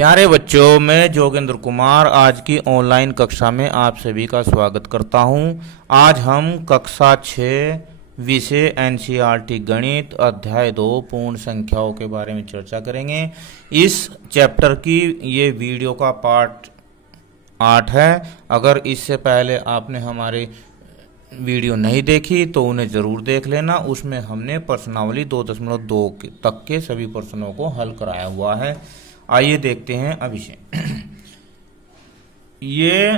प्यारे बच्चों, मैं जोगेंद्र कुमार आज की ऑनलाइन कक्षा में आप सभी का स्वागत करता हूं। आज हम कक्षा 6 विषय एनसीईआरटी गणित अध्याय 2 पूर्ण संख्याओं के बारे में चर्चा करेंगे। इस चैप्टर की ये वीडियो का पार्ट 8 है। अगर इससे पहले आपने हमारे वीडियो नहीं देखी तो उन्हें ज़रूर देख लेना। उसमें हमने प्रश्नावली 2.2 तक के सभी प्रश्नों को हल कराया हुआ है। आइए देखते हैं अभी से। ये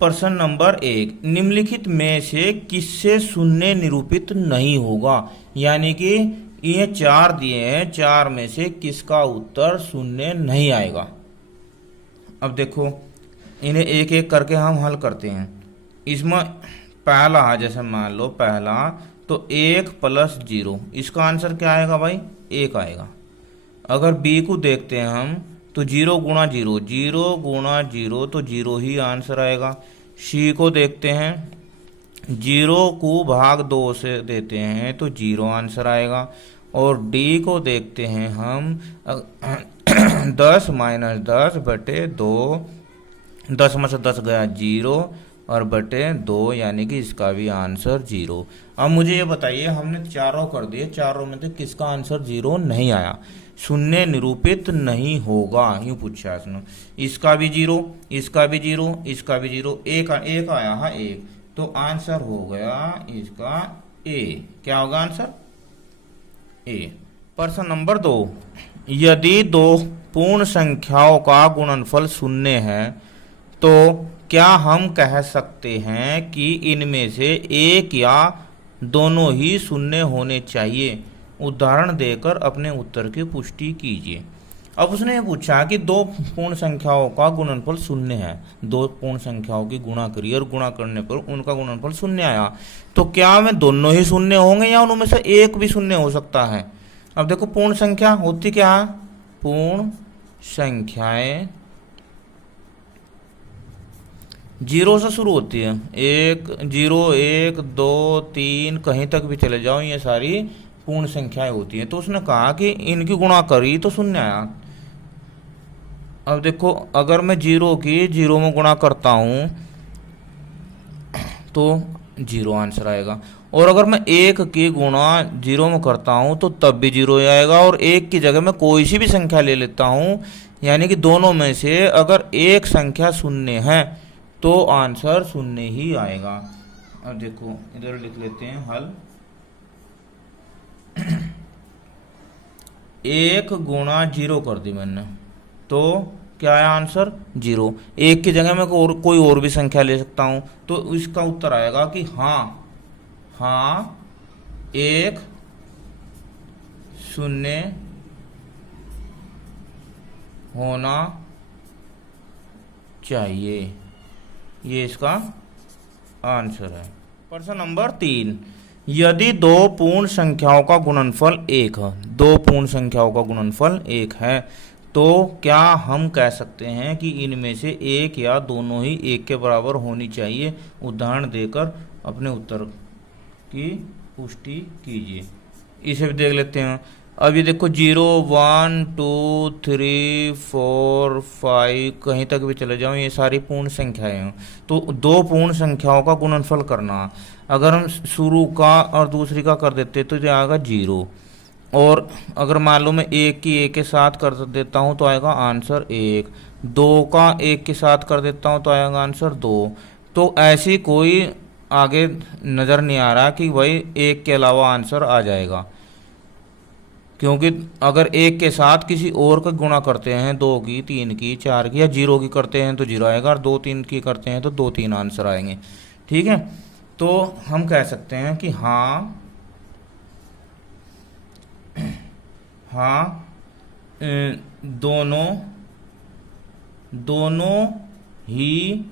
प्रश्न नंबर 1, निम्नलिखित में से किससे शून्य निरूपित नहीं होगा। यानी कि ये 4 दिए हैं, 4 में से किसका उत्तर शून्य नहीं आएगा। अब देखो, इन्हें एक एक करके हम हल करते हैं। इसमें पहला है, जैसे मान लो पहला तो 1 + 0, इसका आंसर क्या आएगा भाई? 1 आएगा। अगर बी को देखते हैं हम तो 0 × 0, 0 × 0 तो 0 ही आंसर आएगा। सी को देखते हैं, 0 को भाग 2 से देते हैं तो 0 आंसर आएगा। और डी को देखते हैं हम 10 - 10 बटे 2, 10 में से 10 गया 0 और बटे 2, यानी कि इसका भी आंसर 0। अब मुझे ये बताइए, हमने चारों कर दिए, चारों में से किसका आंसर 0 नहीं आया? शून्य निरूपित नहीं होगा, यूं पूछा इसने। इसका भी 0, इसका भी 0, इसका भी 0, एक आया। हाँ, 1, तो आंसर हो गया इसका ए। क्या होगा आंसर? ए। प्रश्न नंबर 2, यदि 2 पूर्ण संख्याओं का गुणनफल शून्य है तो क्या हम कह सकते हैं कि इनमें से एक या दोनों ही शून्य होने चाहिए? उदाहरण देकर अपने उत्तर की पुष्टि कीजिए। अब उसने ये पूछा कि 2 पूर्ण संख्याओं का गुणनफल शून्य है। 2 पूर्ण संख्याओं की गुणा करी और गुणा करने पर उनका गुणनफल शून्य आया, तो क्या में दोनों ही शून्य होंगे या उनमें से एक भी शून्य हो सकता है? अब देखो, पूर्ण संख्या होती क्या है? पूर्ण संख्याएं 0 से शुरू होती है। 1 0 1 2 3 कहीं तक भी चले जाओ, ये सारी पूर्ण संख्याएं होती हैं। तो उसने कहा कि इनकी गुणा करी तो शून्य आया। अब देखो, अगर मैं 0 की 0 में गुणा करता हूं तो 0 आंसर आएगा। और अगर मैं 1 की गुणा 0 में करता हूं तो तब भी 0 आएगा। और 1 की जगह मैं कोई सी भी संख्या ले लेता हूं, यानी कि दोनों में से अगर एक संख्या शून्य है तो आंसर शून्य ही आएगा। अब देखो, इधर लिख लेते हैं हल। 1 गुणा 0 कर दी मैंने, तो क्या है आंसर? 0। 1 की जगह मैं कोई और भी संख्या ले सकता हूं, तो इसका उत्तर आएगा कि हाँ 1 शून्य होना चाहिए। ये इसका आंसर है। प्रश्न नंबर 3, यदि 2 पूर्ण संख्याओं का गुणनफल 1 है, 2 पूर्ण संख्याओं का गुणनफल 1 है, तो क्या हम कह सकते हैं कि इनमें से एक या दोनों ही 1 के बराबर होनी चाहिए? उदाहरण देकर अपने उत्तर की पुष्टि कीजिए। इसे भी देख लेते हैं। अब ये देखो, 0 1 2 3 4 5 कहीं तक भी चले जाओ, ये सारी पूर्ण संख्याएं हैं। तो 2 पूर्ण संख्याओं का गुणनफल करना, अगर हम शुरू का और दूसरी का कर देते तो ये आएगा 0। और अगर मान लो मैं 1 की 1 के साथ कर देता हूँ तो आएगा आंसर 1। 2 का 1 के साथ कर देता हूँ तो आएगा आंसर 2। तो ऐसी कोई आगे नज़र नहीं आ रहा कि भाई 1 के अलावा आंसर आ जाएगा, क्योंकि अगर 1 के साथ किसी और का गुणा करते हैं, 2 की 3 की 4 की या 0 की करते हैं तो 0 आएगा, और 2 3 की करते हैं तो 2 3 आंसर आएंगे। ठीक है, तो हम कह सकते हैं कि हाँ दोनों ही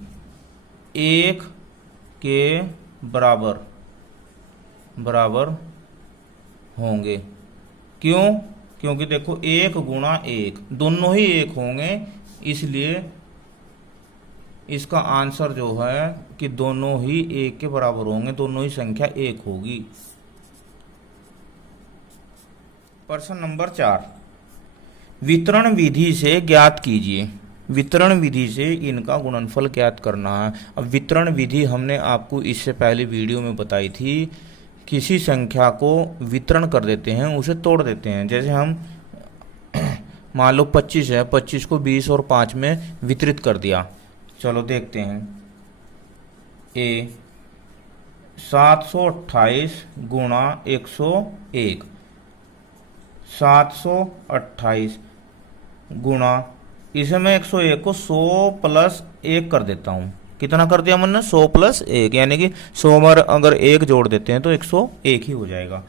1 के बराबर होंगे। क्यों? क्योंकि देखो, 1 गुणा 1 दोनों ही 1 होंगे, इसलिए इसका आंसर जो है कि दोनों ही 1 के बराबर होंगे, दोनों ही संख्या 1 होगी। प्रश्न नंबर 4, वितरण विधि से ज्ञात कीजिए। वितरण विधि से इनका गुणनफल ज्ञात करना है। अब वितरण विधि हमने आपको इससे पहले वीडियो में बताई थी। किसी संख्या को वितरण कर देते हैं, उसे तोड़ देते हैं। जैसे हम मान लो 25 है, 25 को 20 और 5 में वितरित कर दिया। चलो देखते हैं। ए 728 गुणा 101, 728 गुणा, इसे मैं 101 को 100 प्लस 1 कर देता हूँ। कितना कर दिया मैंने? 100 प्लस 1, यानी कि 100 में अगर 1 जोड़ देते हैं तो 101 ही हो जाएगा।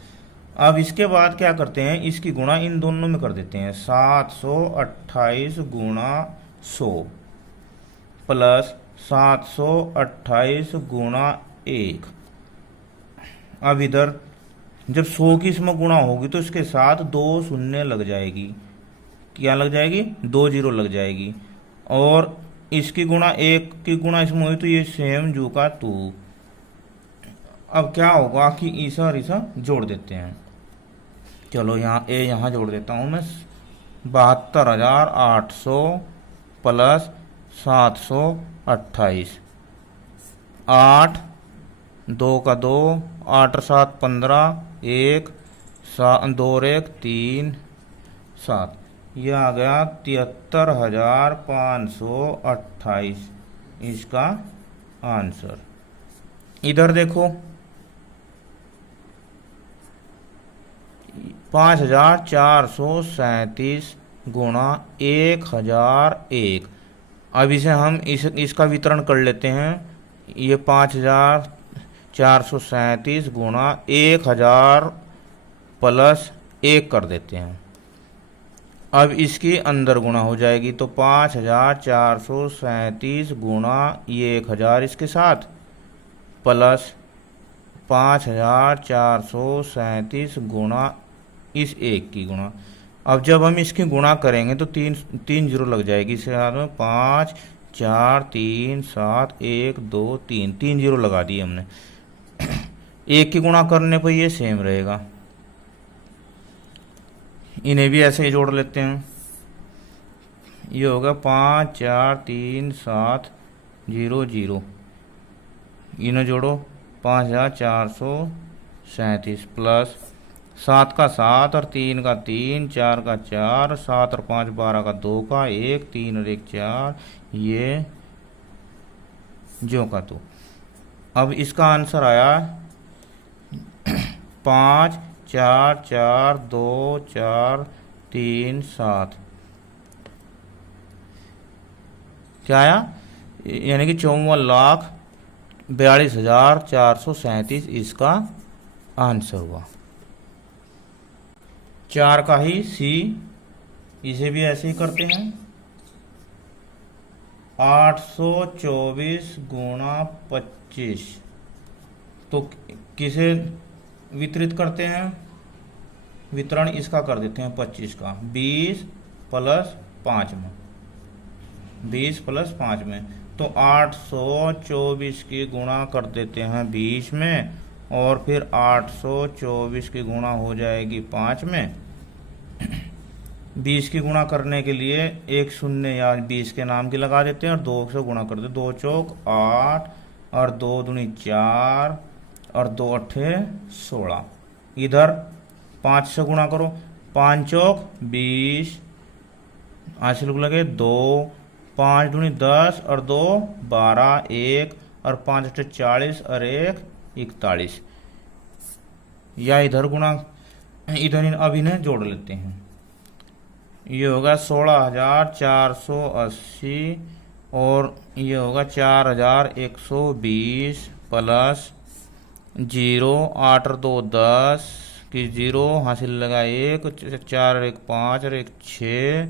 अब इसके बाद क्या करते हैं, इसकी गुणा इन दोनों में कर देते हैं। 728 गुणा 100 प्लस 728 गुणा 1। अब इधर जब 100 की इसमें गुणा होगी तो इसके साथ 2 शून्य लग जाएगी। क्या लग जाएगी? 2 जीरो लग जाएगी। और इसकी गुणा 1 की गुणा इसमें हुई तो ये सेम जू का तू। अब क्या होगा कि ईसा और ईसा जोड़ देते हैं। चलो यहाँ ए यहाँ जोड़ देता हूँ मैं। 72,800 प्लस 728, 8 2 का 2, 8 7 15, 1 2 1 3 7, यह आ गया 73,528 इसका आंसर। इधर देखो 5,437 गुणा 1,001। अब इसे हम इसका वितरण कर लेते हैं। ये 5,437 गुणा 1,000 प्लस 1 कर देते हैं। अब इसकी अंदर गुणा हो जाएगी तो 5,437 गुणा ये 1,000 इसके साथ प्लस 5,437 गुणा इस 1 की गुणा। अब जब हम इसकी गुणा करेंगे तो तीन जीरो लग जाएगी। इसके साथ में 5 4 3 7 1 2 3 जीरो लगा दिए हमने। 1 की गुणा करने पर ये सेम रहेगा। इन्हें भी ऐसे ही जोड़ लेते हैं। ये होगा 5 4 3 7 0 0। इन्हें जोड़ो 5,437 प्लस 7 का 7 और 3 का 3, 4 का 4, 7 और 5 12 का 2 का 1, 3 और 1 4, ये जो का तो। अब इसका आंसर आया 5 4 4 2 4 3 7। क्या आया? यानी कि 54,42,437 इसका आंसर हुआ। 4 का ही सी, इसे भी ऐसे ही करते हैं। 824 गुणा 25, तो किसे वितरित करते हैं? वितरण इसका कर देते हैं 25 का। 20 प्लस 5 में, 20 प्लस 5 में, तो 824 की गुणा कर देते हैं 20 में, और फिर 824 की गुणा हो जाएगी 5 में। 20 की गुणा करने के लिए एक शून्य या 20 के नाम की लगा देते हैं और 2 से गुणा कर देते। 2 चौक 8 और 2 दूनी 4 और 2 अट्ठे 16। इधर 5 से गुणा करो। 5 चौक 20, हासिल को लगे 2, 5 दूनी 10 और 2 12, 1 और 5 अट्ठे 40 और 1 41। या इधर गुणा, इधर अब इन्हें जोड़ लेते हैं। ये होगा 16,480 और ये होगा 4,120 प्लस 0, 8 और 2 10 की 0, हासिल लगा 1, 4 और 1 5 और 1 6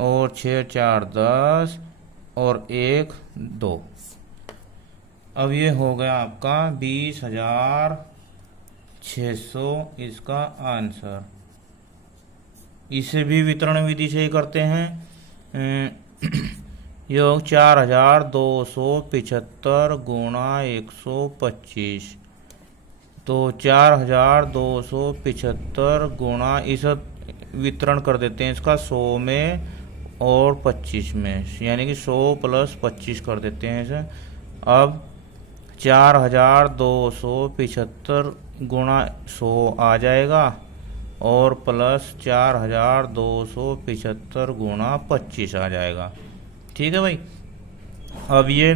और 6 4 10 और 1 2। अब ये हो गया आपका 20,600 इसका आंसर। इसे भी वितरण विधि से ही करते हैं। योग 4,275 गुणा 125, तो 4,275 गुणा इस वितरण कर देते हैं इसका 100 में और 25 में, यानी कि 100 प्लस 25 कर देते हैं इसे। अब 4275 गुणा 100 आ जाएगा और प्लस 4275 गुणा 25 आ जाएगा। ठीक है भाई। अब ये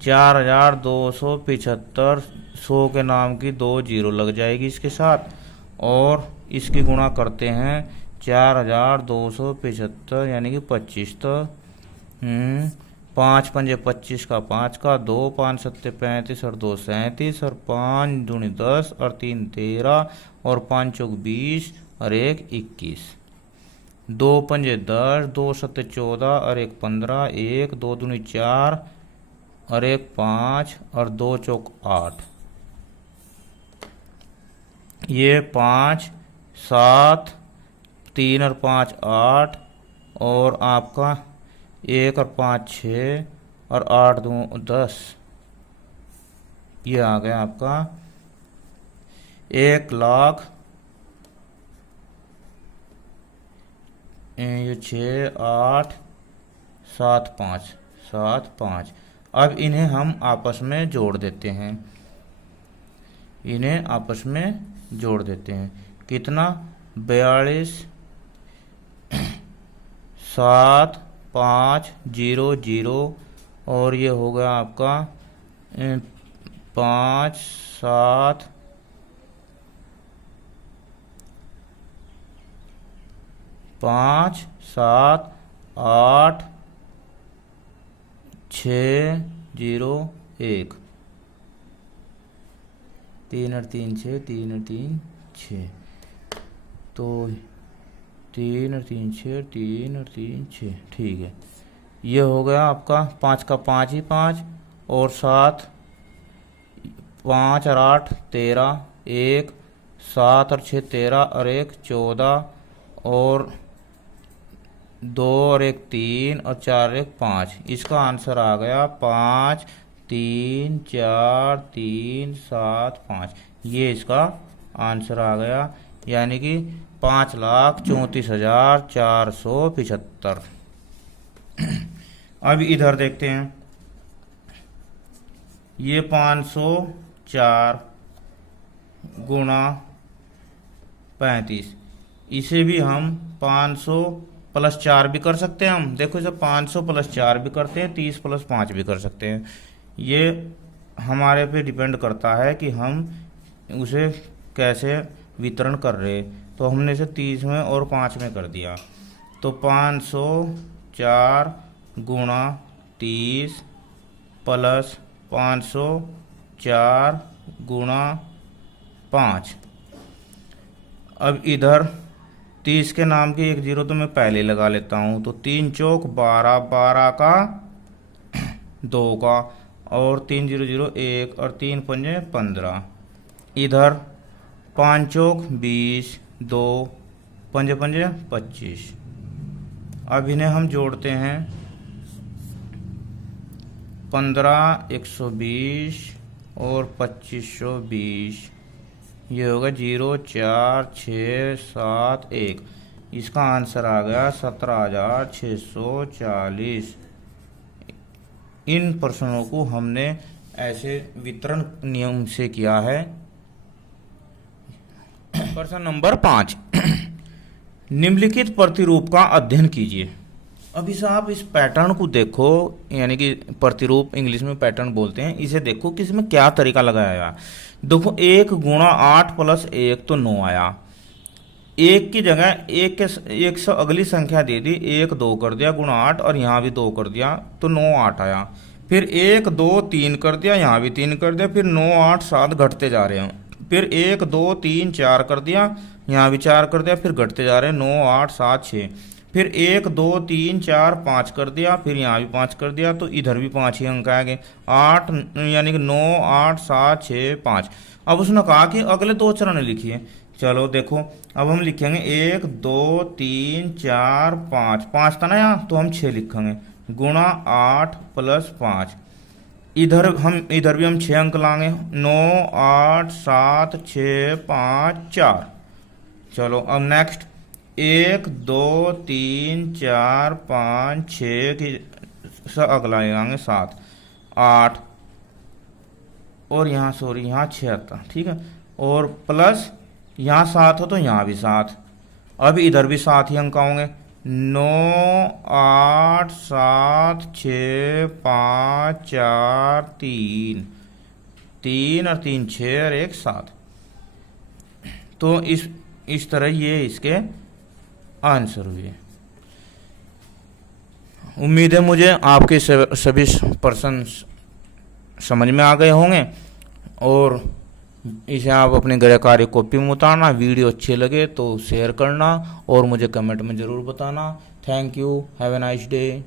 4275 100 के नाम की 2 जीरो लग जाएगी इसके साथ, और इसकी गुणा करते हैं 4275 यानी कि 25, तो 5 पंजे 25 का 5 का 2 5 सत्ते 35 और 2 37 और 5 दूनी 10 और 3 13 और 5 चौक 20 और 1 21, 2 पंजे 10 2 सत्ते 14 और 1 15, 1 2 दूनी 4 और 1 5 और 2 चौक 8, ये 5 7 3 और 5 8 और आपका 1 और 5 6 और 8 2 10, ये आ गया आपका 1,00,000, ये 6 8 7 5 7 5। अब इन्हें हम आपस में जोड़ देते हैं, इन्हें आपस में जोड़ देते हैं। कितना? 42 7 5 0 0 और ये हो गया आपका 5 7 5 7 8 6 0 1, 3 और 3 6, 3 और 3 6, तो 3 और 3 6, 3 और 3 6, ठीक है। ये हो गया आपका 5 का 5 ही 5 और 7 5 और 8 13, 1 7 और 6 13 और 1 14 और 2 और 1 3 और 4 और 1 5। इसका आंसर आ गया 5 3 4 3 7 5, ये इसका आंसर आ गया, यानी कि 5,34,475। अब इधर देखते हैं, ये 504 गुणा 35, इसे भी हम 500 प्लस 4 भी कर सकते हैं। हम देखो इसे 500 प्लस 4 भी करते हैं, 30 प्लस 5 भी कर सकते हैं। ये हमारे पे डिपेंड करता है कि हम उसे कैसे वितरण कर रहे। तो हमने इसे 30 में और 5 में कर दिया, तो 504 गुणा 30 प्लस 504 गुणा 5। अब इधर 30 के नाम की 1 जीरो तो मैं पहले लगा लेता हूँ, तो 3 चौक 12 12 का 2 का और 3 0 0 1 और 3 पंजे 15, इधर 5 चौक 20 2 पंजे पंजे 25। अब इन्हें हम जोड़ते हैं, 15 120 और 2520, ये होगा 0 4 6 7 1। इसका आंसर आ गया 17,640। इन प्रश्नों को हमने ऐसे वितरण नियम से किया है। प्रश्न नंबर 5, निम्नलिखित प्रतिरूप का अध्ययन कीजिए। अभी साहब इस पैटर्न को देखो, यानी कि प्रतिरूप इंग्लिश में पैटर्न बोलते हैं, इसे देखो कि इसमें क्या तरीका लगाया है। देखो 1 गुणा 8 प्लस 1 तो 9 आया, 1 की जगह 1 से अगली संख्या दे दी, 1 2 कर दिया गुणा 8 और यहाँ भी 2 कर दिया तो 9 8 आया। फिर 1 2 3 कर दिया, यहाँ भी 3 कर दिया, फिर 9 8 7 घटते जा रहे हैं। फिर 1 2 3 4 कर दिया, यहाँ भी 4 कर दिया, फिर घटते जा रहे हैं 9 8 7 6। फिर 1 2 3 4 5 कर दिया, फिर यहाँ भी 5 कर दिया, तो इधर भी 5 ही अंक आएंगे, 8 यानी कि 9 8 7 6 5। अब उसने कहा कि अगले 2 चरण लिखिए। चलो देखो, अब हम लिखेंगे 1 2 3 4 5, 5 था ना यहाँ, तो हम 6 लिखेंगे गुणा 8 प्लस 5। इधर भी हम 6 अंक लाएंगे, 9 8 7 6 5 4। चलो अब नेक्स्ट 1 2 3 4 5 6 की अगला आएंगे 7 8 और यहाँ सॉरी यहाँ 6 आता, ठीक है। और प्लस यहाँ 7 हो तो यहाँ भी 7, अब इधर भी 7 ही अंक होंगे। 9 8 7 6 5 4 3 3 और 3 6 और 1 7। तो इस तरह ये इसके आंसर हुए। उम्मीद है मुझे आपके सभी प्रश्न समझ में आ गए होंगे, और इसे आप अपने गृह कार्य कॉपी में उतारना। वीडियो अच्छे लगे तो शेयर करना और मुझे कमेंट में ज़रूर बताना। Thank you, have a nice day.